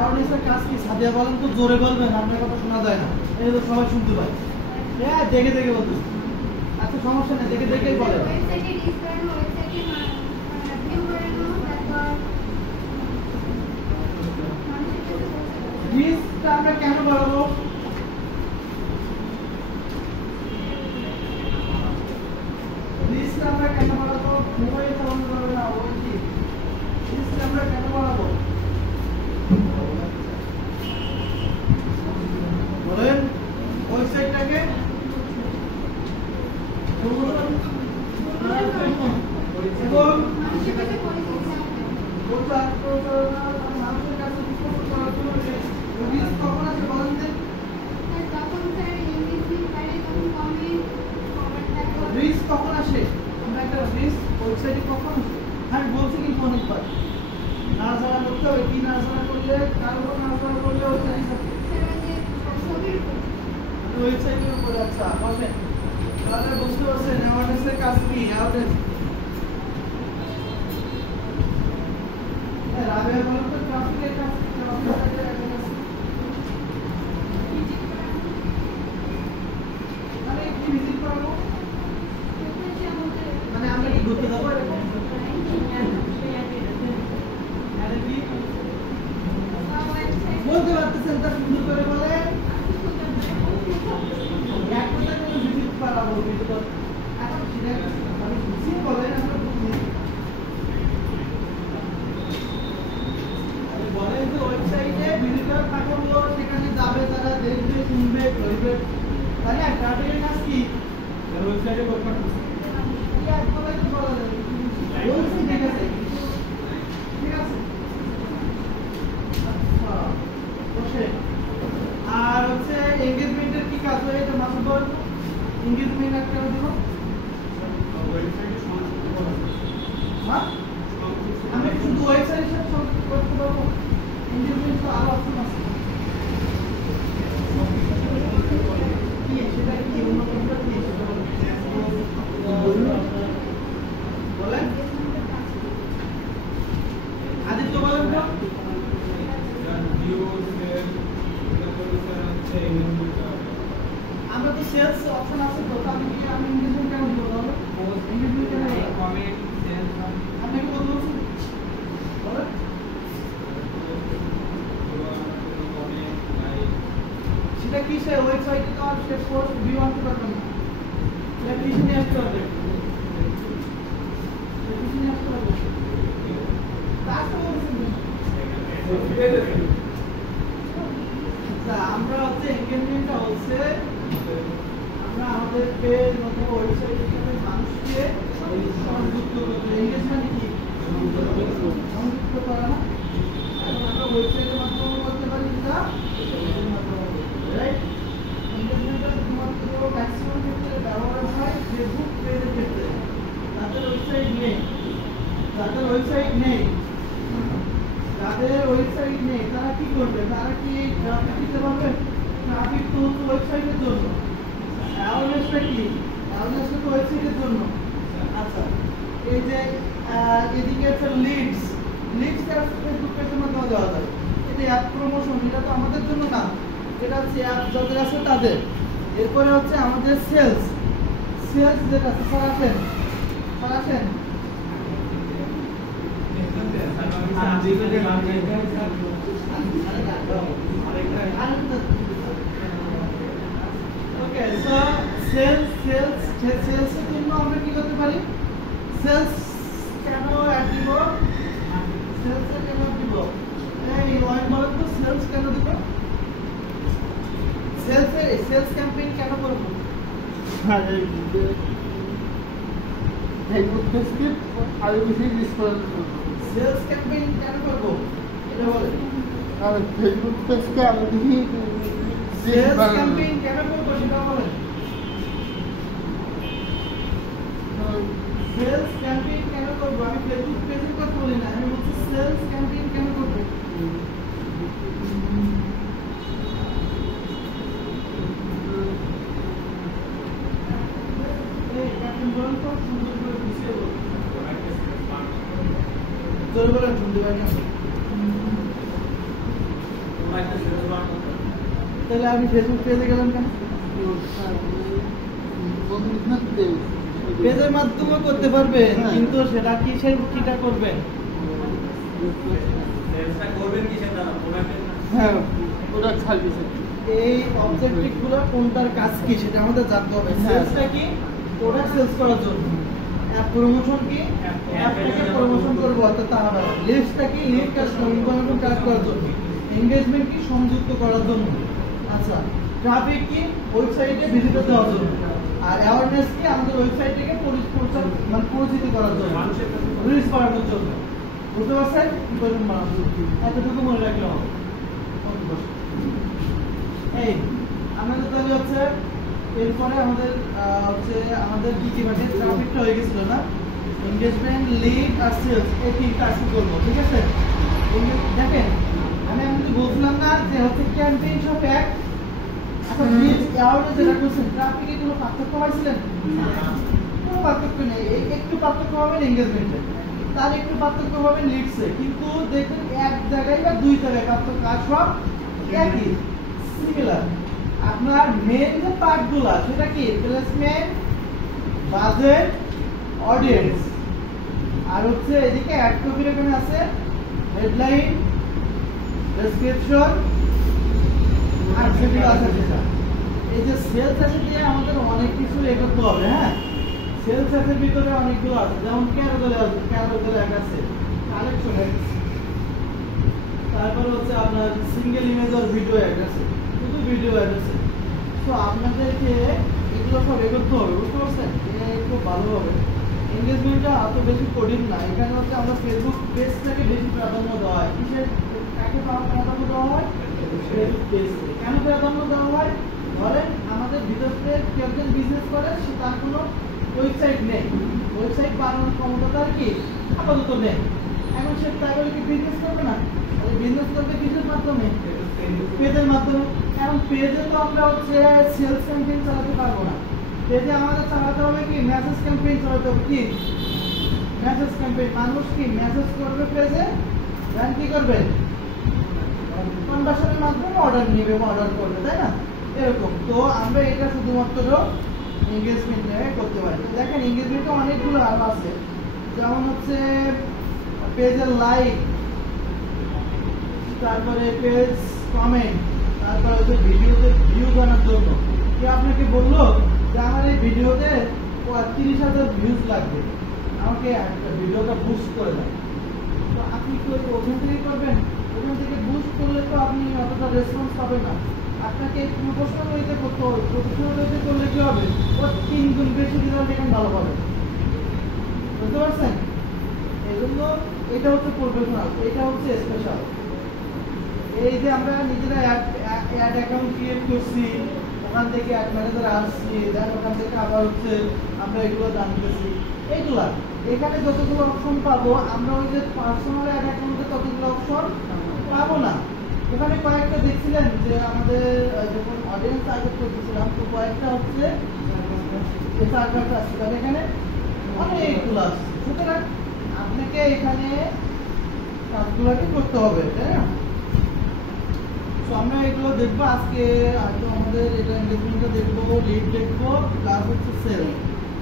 অ্যাওয়ারনেসের কাজ কি? সাদিয়া বলেন তো, জোরে বলবেন, আপনার কথা শোনা যায় না, এই তো সবাই শুনতে পায়। হ্যাঁ, দেখে দেখে বলতেছি। আচ্ছা সমস্যা নেই, দেখে দেখেই বলেন। রিস্কটা আমরা কেন বাড়াবো? রিস্কটা আমরা কেন বাড়াবো? মোবাইল চালানো যাবে না, ওই কি রিস্কটা আমরা কেন বাড়াবো বলেন? ওয়েবসাইটটাকে এবং মানুষের কাছে উপস্থাপন করার জন্য রিস্ক কখন আছে বলেন যে? রিস্ক কখন আসে? আমরা একটা রিস্ক ওয়েবসাইটে কখন, আমি বলছি কিন্তু অনেকবার নাড়াচাড়া করতে হবে। কি নাড়াচাড়া করলে? কার উপর নাড়াচাড়া করলে ওয়েবসাইটের উপর। আচ্ছা বলেন, তাহলে বুঝতে পারছেন অ্যাওয়ারনেসের কাজ কি? অ্যাওয়ারনেস রাবেয়া বলেন তো, ট্রাফিকের কাজ কি? মানে কি ভিজিট করবো? মানে আমরা কি ঘুরতে যাবো এরকম? বলতে পারতেছেন তা সুন্দর করে বলে। এক কথা কোনো ভিজিট করাবো কিন্তু এখন সেটা মানে বুঝি বলেন, আমরা বুঝি বলেন যে ওয়েবসাইটে ভিজিটর পাঠাবো, সেখানে যাবে, তারা দেখবে, শুনবে, করবে, তাই না? ট্রাফিকের কাজ কি? ওয়েবসাইটে করতে পারতেছে এক কথাই তো বলা যাবে। বলছি ঠিক আছে, ঠিক আছে। আচ্ছা বসে। আর হচ্ছে এনগেজমেন্টের কি কাজ হয়? এটা মাসুদ বল, এনগেজমেন্ট একটা দিব ওয়েবসাইটে সংযুক্ত করা। হ্যাঁ, আমি শুধু ওয়েবসাইটের সাথে সংযুক্ত করতে পারবো? এনগেজমেন্ট তো আরো অপশন আছে। কি সেটা কি? অন্য কোনটা কি বলেন? আদিত্য বলেন তো। আমরা তো সেলস অপশন আছে তো, আমি কি আমি এনগেজমেন্ট কেন দিব? তাহলে এনগেজমেন্ট কেন কমেন্ট সেলস আপনি কি বলছেন বলেন? সেটা কি? সে ওয়েবসাইটে তো আর শেষ পোস্ট ভিউ আনতে পারবেন না, এটা কিছু নিয়ে আসতে হবে, কিছু নিয়ে আসতে হবে। তার তো বলছেন আমরা হচ্ছে এনগেজমেন্টটা হচ্ছে আমরা আমাদের পেজ অথবা ওয়েবসাইটের সাথে মানুষকে সংযুক্ত করতে। এনগেজমেন্ট কি? সংযুক্ত করা না? এখন আমরা ওয়েবসাইটের মাধ্যমে করতে পারি না, রাইট? এনগেজমেন্টটা শুধুমাত্র ম্যাক্সিমাম ক্ষেত্রে ব্যবহার হয় ফেসবুক পেজের ক্ষেত্রে। তাদের ওয়েবসাইট নেই, তাদের ওয়েবসাইট নেই, যাদের ওয়েবসাইট নেই তারা কি করবে? তারা কি ট্রাফিক দিতে পারবে? ট্রাফিক তো ওয়েবসাইটের জন্য। অ্যাওয়ারনেসটা কি? অ্যাওয়ারনেসটা তো ওয়েবসাইটের জন্য। আচ্ছা, এই যে এদিকে আছে লিডস, লিডস এর ফেসবুক পেজের মাধ্যমে দেওয়া যায়। এটা অ্যাপ প্রমোশন, এটা তো আমাদের জন্য না, এটা হচ্ছে অ্যাপ যাদের আছে তাদের। এরপরে হচ্ছে আমাদের সেলস, সেলস যেটা আছে, স্যার আসেন, স্যার আসেন। ওকে, সো সেলসের জন্য আমরা কি করতে পারি? সেলস কেন অ্যাড দিব? সেলস কেন দিব? এই ওয়াইন বলেন তো, সেলস কেন দিব? সেলস ক্যাম্পেইন কেন করব? হ্যাঁ, এই উদ্দেশ্যে আরো বেশি রিস্ক করার জন্য। সেলস ক্যাম্পেইন কেন করব এটা বলেন। আর ফেসবুক পেজকে আরো বেশি সেলস ক্যাম্পেইন কেন করব সেটা বলেন। সেলস ক্যাম্পেইন কেন করব? আমি ফেসবুক পেজের কথা বলি না, আমি বলছি সেলস ক্যাম্পেইন কেন করব। এই ক্যাপ্টেন বলেন তো, সুন্দর করে বুঝিয়ে বলুন। জোরে বলেন, শুনতে পাই না। তাহলে আমি ফেসবুক পেজে গেলাম কেন? পেজের মাধ্যমে করতে পারবেন, কিন্তু সেটা কিটা করবেন? হ্যাঁ, প্রোডাক্ট সার্ভিস। এই অবজেক্টিভ গুলো কোনটার কাজ কি সেটা আমাদের জানতে হবে। সেলসটা কি? প্রোডাক্ট সেলস করার জন্য। অ্যাপ প্রমোশন কি? অ্যাপটাকে প্রমোশন করবো, অর্থাৎ তাহলে লিস্টটা কি? লিড কাস্টমার ইনফরমেশন কালেক্ট করার জন্য। এনগেজমেন্ট কি? সংযুক্ত করার জন্য। আচ্ছা, ট্রাফিক কি? ওয়েবসাইটে ভিজিটর দেওয়ার জন্য। আর অ্যাওয়ারনেস কি? আমাদের ওয়েবসাইটটাকে পরিচিতি করার জন্য, রিচ বাড়ানোর জন্য। বুঝতে পারছেন? এতটুকু মনে রাখলে হবে। এই আমাদের তাহলে হচ্ছে এরপরে আমাদের আমাদের কি মানে ট্রাফিকটা হয়ে গেছিল না? এনগেজমেন্ট, লিড আর সেলস, এই তিনটা কাজ করবো। ঠিক আছে? দেখেন আমি আপনাদের বলছিলাম না যে হচ্ছে ক্যাম্পেইন সব এক। এখন রিচ অ্যাওয়ারনেস যেটা করছেন, ট্রাফিকে কোনো পার্থক্য পাইছিলেন? কোনো পার্থক্য নেই। একটু পার্থক্য হবে এনগেজমেন্টে, তার একটু পার্থক্য হবে লিডসে, কিন্তু দেখবেন এক জায়গায় বা দুই জায়গায় পার্থক্য, কাজ সব একই, সিমিলার। আপনার মেন যে পার্টগুলো সেটা কি? প্লেসমেন্ট, বাজেট, অডিয়েন্স, আর হচ্ছে এদিকে অ্যাড কপির এখানে আছে হেডলাইন, ডেসক্রিপশন আর যেগুলো আছে সেটা। এই যে সেলস আছে দিয়ে আমাদের অনেক কিছু করতে হবে। হ্যাঁ, সেলস এর ভিতরে অনেকগুলো আছে, যেমন ক্যারোগেল অ্যাড আছে, কালেকশন অ্যাড আছে, তারপর হচ্ছে আপনার সিঙ্গেল ইমেজ আর ভিডিও অ্যাড আছে, শুধু ভিডিও অ্যাড আছে। তো আপনাদেরকে এগুলো সব করতে হবে। বুঝতে পারছেন? খুব ভালো হবে। এনগেজমেন্টটা এত বেশি কঠিন না। এখানে হচ্ছে আমরা ফেসবুক পেজটাকে বেশি প্রাধান্য দেওয়া হয়। কিসের কাকে প্রাধান্য দেওয়া হয়? ফেসবুক পেজকে। কেন প্রাধান্য দেওয়া হয়? ধরেন আমাদের ভিতর থেকে কেউ একজন বিজনেস করে, সে তার কোনো ওয়েবসাইট নেই, ওয়েবসাইট বানানোর ক্ষমতা তার কি আপাতত নেই। এখন সে তাই বলে কি বিজনেস করবে না? বিজনেস করবে কিসের মাধ্যমে? পেজের মাধ্যমে। এখন পেজে তো আমরা হচ্ছে সেলস ক্যাম্পেইন চালাতে পারবো না। পেজে আমাদের চালাতে হবে কি? মেসেজ ক্যাম্পেইন চালাতে হবে। কি মেসেজ ক্যাম্পেইন? মানুষ কি মেসেজ করবে পেজে, দেন কি করবে? কনভার্সনের মাধ্যমে অর্ডার নিবে, অর্ডার করবে, তাই না? এরকম। তো আমরা এটা শুধুমাত্র এনগেজমেন্টে করতে পারি। দেখেন এনগেজমেন্টে অনেকগুলো আরো আছে, যেমন হচ্ছে পেজের লাইক, তারপরে পেজ কমেন্ট, তারপরে হচ্ছে ভিডিওতে ভিউ আনার জন্য। কি আপনাকে বললো যে আমার এই ভিডিওতে 30,000 ভিউজ লাগবে, আমাকে ভিডিওটা বুস্ট করে দেয়। তো আপনি কি ওখান থেকে করবেন? ওখান থেকে বুস্ট করলে তো আপনি অতটা রেসপন্স পাবেন না। আপনাকে প্রফেশনাল ওয়েতে করতে হবে। প্রফেশনাল ওয়েতে করলে কি হবে? ও 3 গুণ বেশি রেজাল্ট এখানে ভালো পাবে। বুঝতে পারছেন? এই জন্য এটা হচ্ছে প্রফেশনাল, এটা হচ্ছে স্পেশাল। এই যে আমরা নিজেরা অ্যাড অ্যাকাউন্ট ক্রিয়েট করছি, ওখান থেকে অ্যাড ম্যানেজার আসছি, দেন ওখান থেকে আবার হচ্ছে আমরা এগুলো জানতেছি। এইগুলা এখানে যতগুলো অপশন পাবো, আমরা ওই যে পার্সোনাল অ্যাড অ্যাকাউন্টে ততগুলো অপশন পাবো না। এখানে কয়েকটা দেখছিলেন যে আমাদের যখন অডিয়েন্স টার্গেট করতেছিলাম, তো কয়েকটা হচ্ছে টার্গেট আসছে, তাহলে এখানে অনেকগুলো আসছে। সুতরাং আপনাকে এখানে কাজগুলোকে করতে হবে, তাই না? তো আমরা এগুলো দেখবো আজকে। আমাদের এটা এনগেজমেন্টটা দেখবো, লিড দেখবো, প্লাস হচ্ছে সেলস।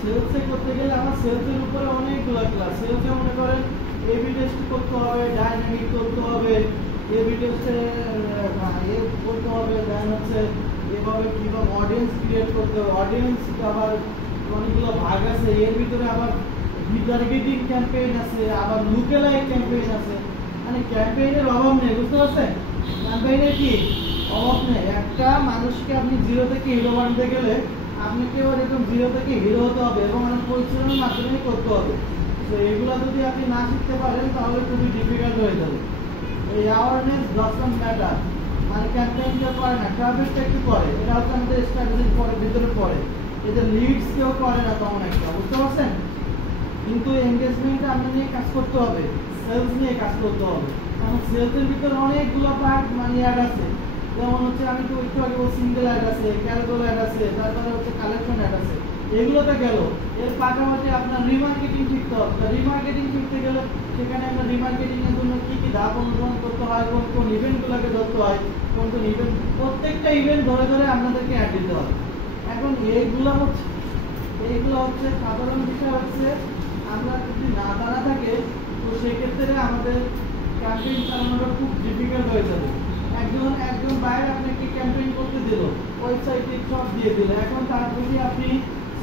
সেলসে করতে গেলে আমার সেলসের উপরে অনেকগুলো ক্লাস। সেলসে মনে করেন এবি টেস্ট করতে হবে, ডাইনামিক করতে হবে, এবি টেস্টে করতে হবে, দেন হচ্ছে এভাবে কিভাবে অডিয়েন্স ক্রিয়েট করতে হবে। অডিয়েন্স আবার অনেকগুলো ভাগ আছে, এর ভিতরে আবার রিটার্গেটিং ক্যাম্পেইন আছে, আবার লুকেলাইক ক্যাম্পেইন আছে। মানে ক্যাম্পেইনের অভাব নেই। বুঝতে পারছেন? ক্যাম্পেইনের কি অভাব নেই। একটা মানুষকে আপনি 0 থেকে হিরো বানাতে গেলে আপনাকে এরকম 0 থেকে হিরো হতে হবে এবং অনেক পরিশ্রমের মাধ্যমে করতে হবে। তো এগুলো যদি আপনি না শিখতে পারেন তাহলে খুবই ডিফিকাল্ট হয়ে যাবে। এই অ্যাওয়ারনেস ডাজন্ট ম্যাটার, মানে ক্যাম্পেইনটা করে না, ট্রাফিকটা একটু করে, এটা হচ্ছে আমাদের স্ট্র্যাটেজির পরে ভিতরে পড়ে। এদের লিডস কেউ করে না তেমন একটা। বুঝতে পারছেন? কিন্তু এনগেজমেন্টে আপনার নিয়ে কাজ করতে হবে, সেলস নিয়ে কাজ করতে হবে। কারণ সেলসের ভিতরে অনেকগুলো পার্ট মানে অ্যাড আছে। যেমন হচ্ছে আমি তো একটু আগে সিঙ্গেল অ্যাড আছে, ক্যারোগেল অ্যাড আছে, তারপরে হচ্ছে কালেকশন অ্যাড আছে। এগুলোতে গেল। এর পাশাপাশি আপনার রিমার্কেটিং শিখতে হবে। রিমার্কেটিং শিখতে গেলে সেখানে আপনার রিমার্কেটিং এর জন্য কি কি ধাপ অনুসরণ করতে হয়, কোন কোন ইভেন্টগুলোকে ধরতে হয়, কোন কোন ইভেন্ট, প্রত্যেকটা ইভেন্ট ধরে ধরে আপনাদেরকে অ্যাড দিতে হবে। এখন এইগুলো হচ্ছে সাধারণ বিষয় হচ্ছে, আমরা যদি না জানা থাকে তো সেক্ষেত্রে আমাদের ক্যাম্পেইন চালানোটা খুব ডিফিকাল্ট হয়ে যাবে। একজন বাইরে আপনাকে ক্যাম্পেইন করতে দিল, ওয়েবসাইটে সব দিয়ে দিল, এখন তার যদি আপনি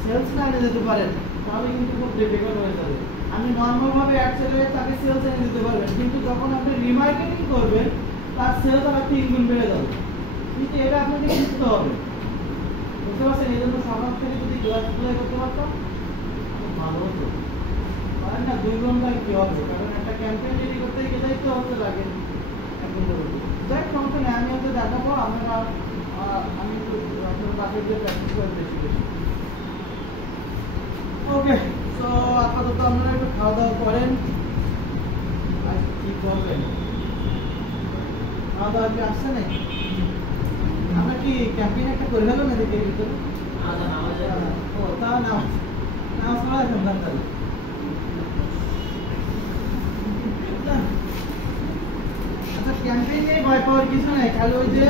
সেলস না এনে দিতে পারেন তাহলে কিন্তু খুব ডিফিকাল্ট হয়ে যাবে। আপনি নর্মালভাবে অ্যাড চালিয়ে তাকে সেলস এনে দিতে পারবেন, কিন্তু যখন আপনি রিমার্কেটিং করবেন তার সেলস আবার 3 গুণ বেড়ে যাবে। কিন্তু এটা আপনাকে শিখতে হবে, বুঝতে পারছেন? এই জন্য সবার থেকে যদি ক্লাস করতে পারতাম খুব ভালো হতো। পারেন না 2 ঘন্টায় কি হবে, কারণ একটা ক্যাম্পেইন রেডি করতে গেলেই তো হতে লাগে 1 ঘন্টা। যাই সমস্যা নেই, আমি হয়তো দেখাবো। আমি তো আপনার বাসায় গিয়ে প্র্যাকটিস করে বেশি। ওকে, তো আপাতত আপনারা একটু খাওয়া দাওয়া করেন। আর কি করবেন, খাওয়া দাওয়া কি আসছে না? আমরা কি ক্যাম্পেইন একটা করে গেল না দেখে ভিতরে? ও তা নামাজ পড়া এখন তাহলে আচ্ছা, ক্যাম্পেইনে ভয় পাওয়ার কিছু নাই, খালি ওই যে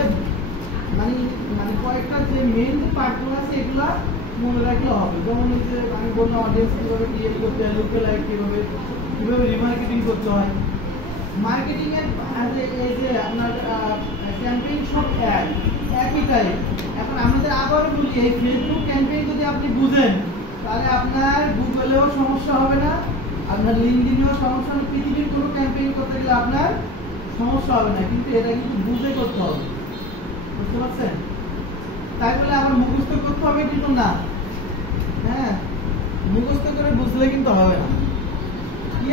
মানে কয়েকটা যে মেইন যে পার্টগুলো আছে এগুলা মনে রাখলে হবে। যেমন ওই যে আমি বললাম অডিয়েন্স কিভাবে ক্রিয়েট করতে হয়, লোকে লাইক কিভাবে রিমার্কেটিং করতে হয়, মার্কেটিং এর এই যে আপনার ক্যাম্পেইন সব একই টাইপ। এখন আমাদের আবারও বলি, এই ফেসবুক ক্যাম্পেইন যদি আপনি বুঝেন তাহলে আপনার গুগলেও সমস্যা হবে না, আপনার লিঙ্কডিনেও সমস্যা হবে, পৃথিবীর কোনো ক্যাম্পেইন করতে গেলে আপনার সমস্যা হবে না। কিন্তু এটা কিন্তু বুঝে করতে হবে, বুঝতে পারছেন? তাই বলে আবার মুখস্থ করতে হবে কিন্তু না। হ্যাঁ, মুখস্থ করে বুঝলে কিন্তু হবে না,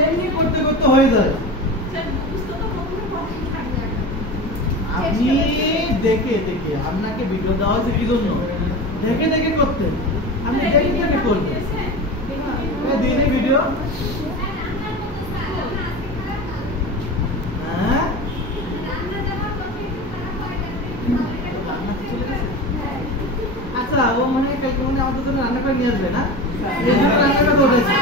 এমনি করতে করতে হয়ে যায়। আপনি দেখে আপনাকে ভিডিও দেওয়া হয়েছে কি জন্য? দেখে করতে, আপনি দেখে করবেন। দিনে ভিডিও হ্যাঁ আচ্ছা, ও মানে কালকে মানে আমাদের জন্য রান্না করে নিয়ে আসবে না? রান্নাটা করেছে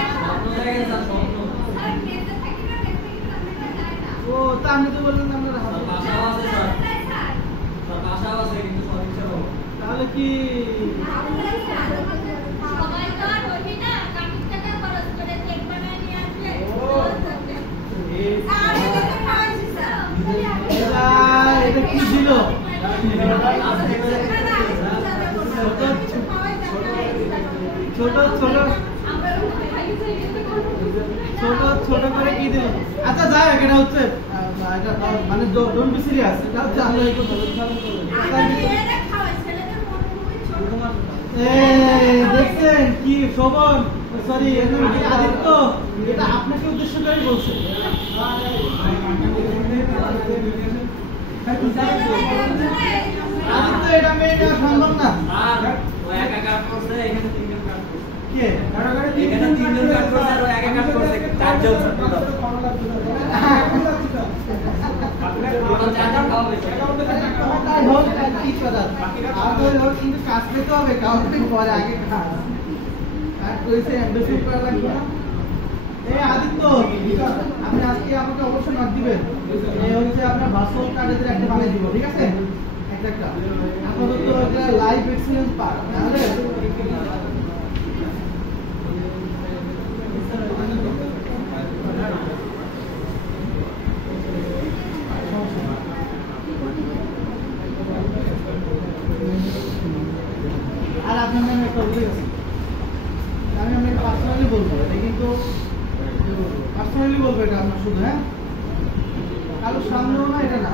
ও, তা আমি তো বললাম আমরা তাহলে কি এটা কি ছিল? ছোট করে কি দিল? আচ্ছা যাই, এটা হচ্ছে মানে ডোন্ট বি সিরিয়াস। এটা হচ্ছে আমরা এই দেখছেন কি শোভন, সরি আদিত্য, এটা আপনাকে উদ্দেশ্য করে বলছে। আদিত্য, এটা মেয়ে নেওয়া সম্ভব না। কিন্তু কাজ পেতে হবে, কাউকে পরে আগে আদিত্য, আপনি আজকে আমাকে অবশ্যই নক দিবেন। এই হচ্ছে আপনার ভার্চুয়াল কার্ডের একটা বানিয়ে দিব, ঠিক আছে? একটা আপাতত লাইভ এক্সিলেন্স পার, তাহলে আর আপনার নামে একটা বলে গেছি, আমি পার্সোনালি বলবো, এটা কিন্তু পার্সোনালি বলবো, এটা আপনার শুধু, হ্যাঁ, কারোর সামনেও না, এটা না।